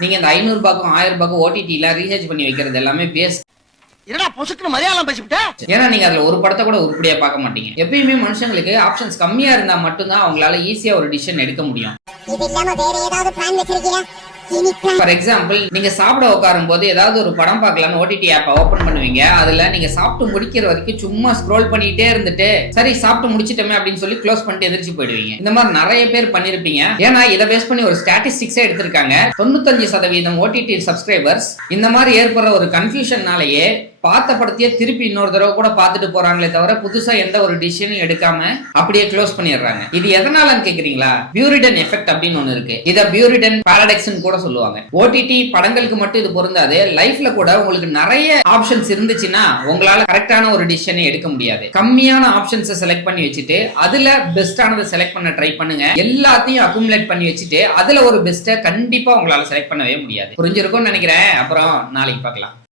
நீங்க இந்த 500 ரூபாய்க்கும் 1000 ரூபாய்க்கும் ஓடிடில ரீசார்ஜ் பண்ணி வைக்கிறது எல்லாமே வேஸ்ட். என்னடா பொசுக்குன்னு மலையாளம் பேசிவிட்ட? ஏன்னா நீங்க அதுல ஒரு படத்தை கூட உருப்படியா பார்க்க மாட்டீங்க. எப்பயுமே மனுஷங்களுக்கு ஆப்ஷன்ஸ் கம்மியா இருந்தா மட்டும்தான் அவங்களால ஈஸியா ஒரு டிசிஷன் எடுக்க முடியும். ஃபார் எக்ஸாம்பிள், நீங்க சாப்பிட உட்காரும் போது ஏதாவது ஒரு படம் பார்க்கலாம்னு ஓடிடி ஆப்பை ஓபன் பண்ணுவீங்க. அதுல நீங்க சாப்பிட்டு முடிக்கிற வரைக்கும் சும்மா ஸ்க்ரோல் பண்ணிட்டே இருந்துட்டு சரி சாப்பிட்டு முடிச்சிட்டோமே அப்படின்னு சொல்லி க்ளோஸ் பண்ணிட்டு எதிர்த்து போயிடுவீங்க. இந்த மாதிரி நிறைய பேர் பண்ணிருப்பீங்க. ஏன்னா இதை பேஸ் பண்ணி ஒரு ஸ்டாட்டிஸ்டிக்ஸே எடுத்திருக்காங்க. 95% ஓடிடி சப்ஸ்கிரைபர்ஸ் இந்த மாதிரி ஏற்படுற ஒரு கன்ஃபியூஷன்னாலேயே பார்த்த படத்தையே திருப்பி இன்னொரு தடவை கூட பார்த்துட்டு போறாங்களே தவிர புதுசா எந்த ஒரு டிசிஷனும் எடுக்காம அப்படியே க்ளோஸ் பண்ணிடுறாங்க. இது எதனாலன்னு கேக்குறீங்களா? பியூரிடன் எஃபெக்ட் அப்படின்னு ஒண்ணு இருக்கு. இத பியூரிடன் பாரடாக்ஸ்னு கூட சொல்லுவாங்க. ஓடிடி படங்களுக்கு மட்டும் இது பொருந்தாது. லைஃப்ல கூட உங்களுக்கு நிறைய ஆப்ஷன்ஸ் இருந்துச்சுன்னா உங்களால கரெக்டான ஒரு டிசிஷனை எடுக்க முடியாது. கம்மியான ஆப்ஷன்ஸை செலக்ட் பண்ணி வச்சுட்டு அதுல பெஸ்டானதை செலக்ட் பண்ண ட்ரை பண்ணுங்க. எல்லாத்தையும் அக்குமுலேட் பண்ணி வச்சுட்டு அதுல ஒரு பெஸ்ட்டை கண்டிப்பா உங்களால செலக்ட் பண்ணவே முடியாது. புரிஞ்சிருக்கும்னு நினைக்கிறேன். அப்புறம் நாளைக்கு பார்க்கலாம்.